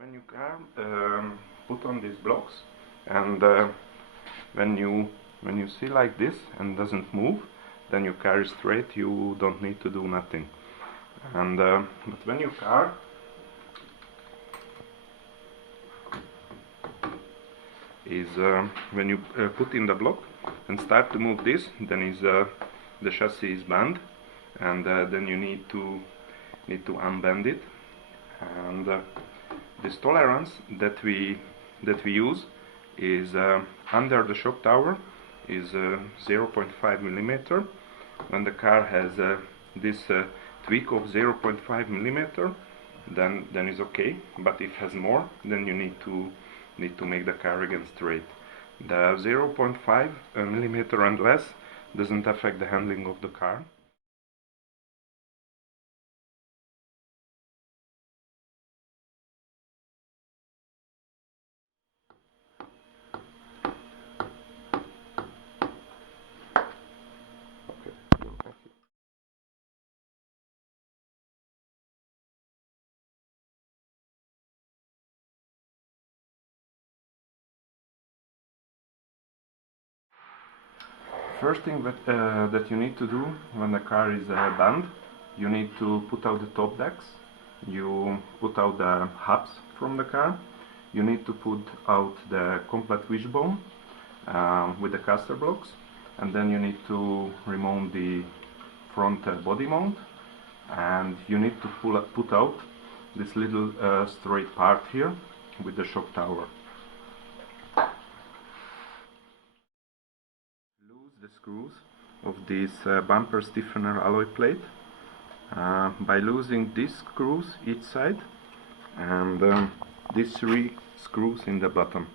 When you can put on these blocks, and when you see like this and doesn't move, then you carry straight. You don't need to do nothing. And but when you car is when you put in the block and start to move this, then is the chassis is bent, and then you need to unbend it. And this tolerance that we use is under the shock tower is 0.5 millimeter. When the car has this tweak of 0.5 millimeter, then is okay. But if it has more, then you need to make the car again straight. The 0.5 millimeter and less doesn't affect the handling of the car. First thing that you need to do when the car is bent, you need to put out the top decks. You put out the hubs from the car. You need to put out the complete wishbone with the caster blocks, and then you need to remount the front body mount, and you need to put out this little straight part here with the shock tower. The screws of this bumper stiffener alloy plate by losing these screws each side and these 3 screws in the bottom.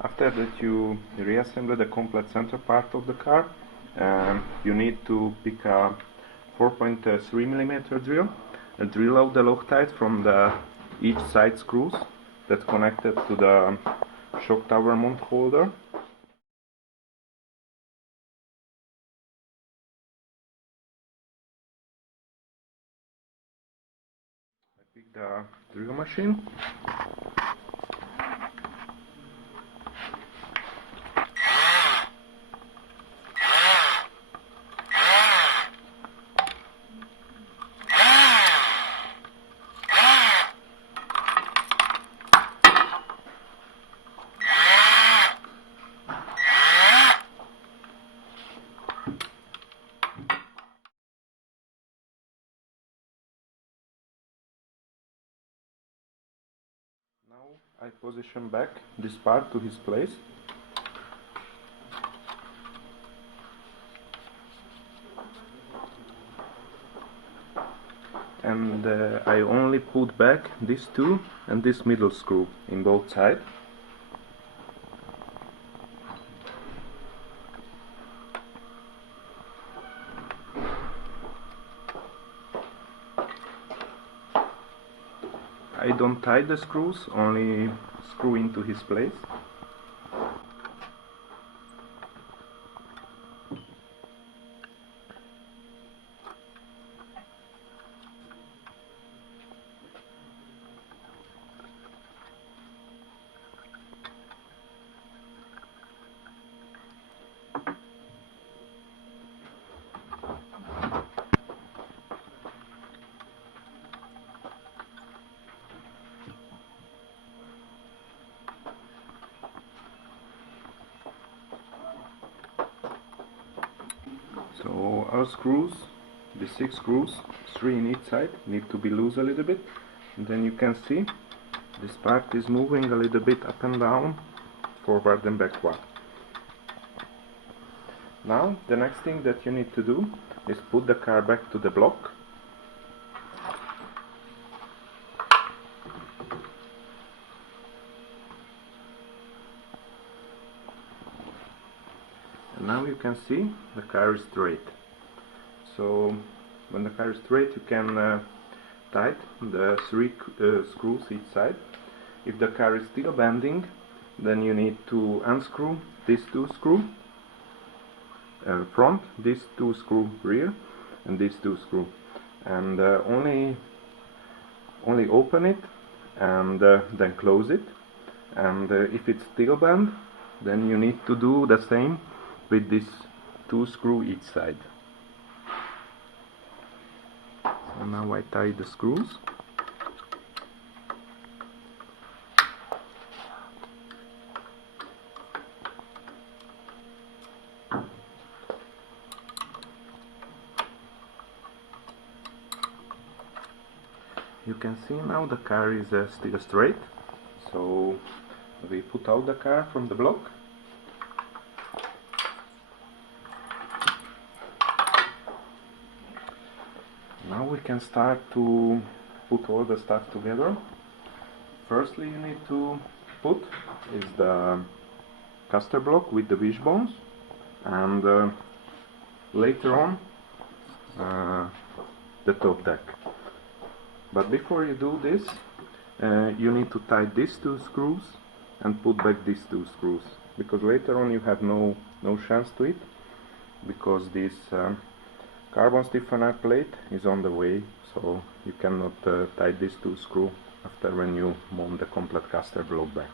After that, you reassemble the complete center part of the car. You need to pick a 4.3 mm drill and drill out the Loctite from each side screws that's connected to the shock tower mount holder. I pick the drill machine. I position back this part to his place. And I only put back these two and this middle screw in both sides. I don't tie the screws, only screw into his place. So our screws, the 6 screws, 3 in each side, need to be loose a little bit. And then you can see this part is moving a little bit up and down, forward and backward. Now the next thing that you need to do is put the car back to the block. And now you can see the car is straight. So when the car is straight, you can tighten the 3 screws each side. If the car is still bending, then you need to unscrew these 2 screws front, these 2 screws rear, and these 2 screws, and only open it and then close it. And if it's still bent, then you need to do the same with these 2 screws each side. So now I tie the screws. You can see now the car is still straight, so we put out the car from the block. Now we can start to put all the stuff together. Firstly, you need to put is the caster block with the wishbones, and later on the top deck. But before you do this, you need to tie these 2 screws and put back these 2 screws, because later on you have no chance to it, because this carbon stiffener plate is on the way, so you cannot tie these 2 screws after when you mount the complete caster block back.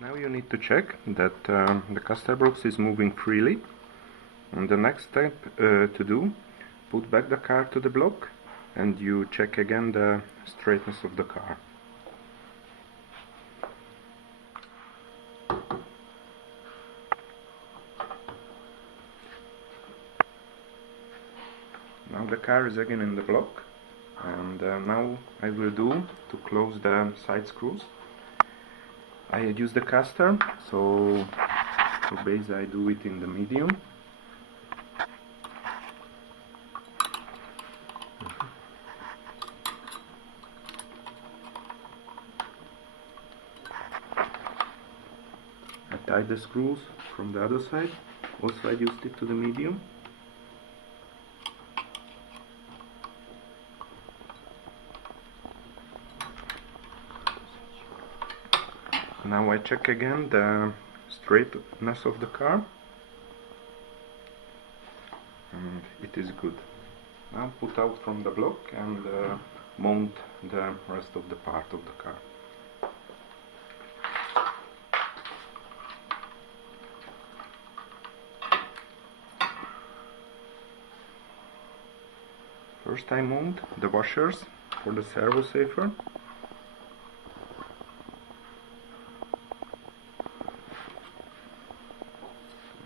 Now you need to check that the caster box is moving freely, and the next step to do, put back the car to the block and you check again the straightness of the car. Now the car is again in the block, and now I will do to close the side screws. I use the caster, so for base I do it in the medium. I tie the screws from the other side, also I used it to the medium. Now I check again the straightness of the car. it is good. Now put out from the block and mount the rest of the part of the car. First I mount the washers for the servo safer.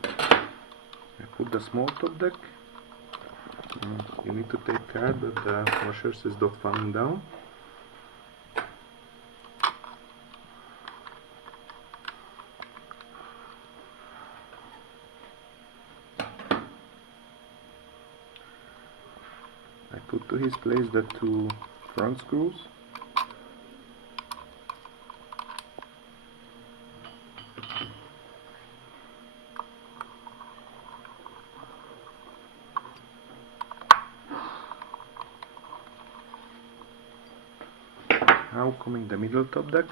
I put the small top deck. You need to take care that the washers is not falling down. I put to his place the two front screws. Now coming the middle top deck.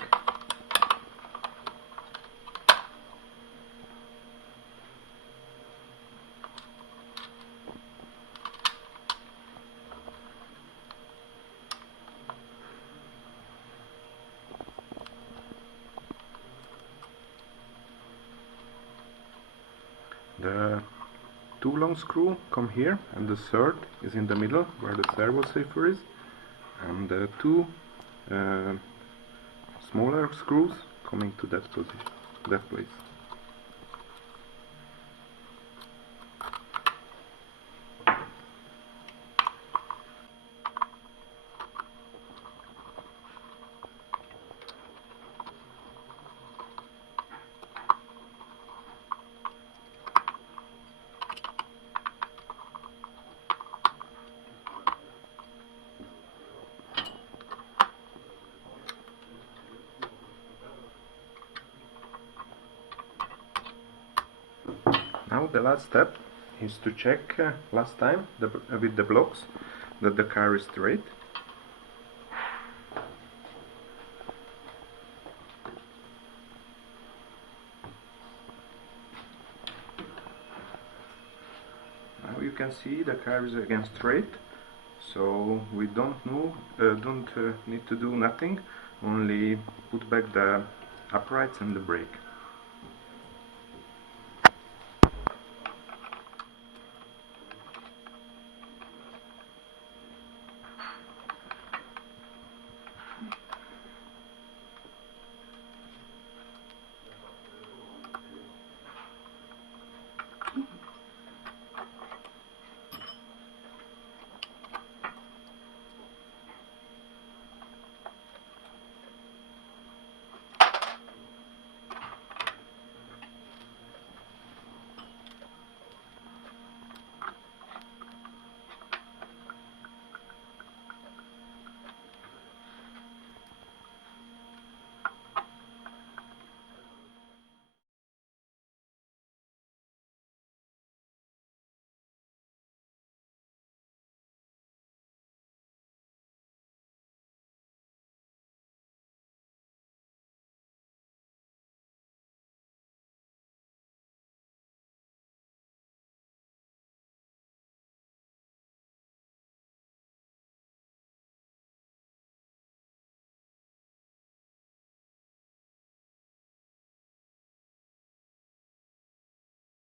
The two long screw come here, and the third is in the middle where the servo safer is, and the two smaller screws coming to that position, that place. Now the last step is to check last time with the blocks that the car is straight. Now you can see the car is again straight, so we don't need to do nothing, only put back the uprights and the brake.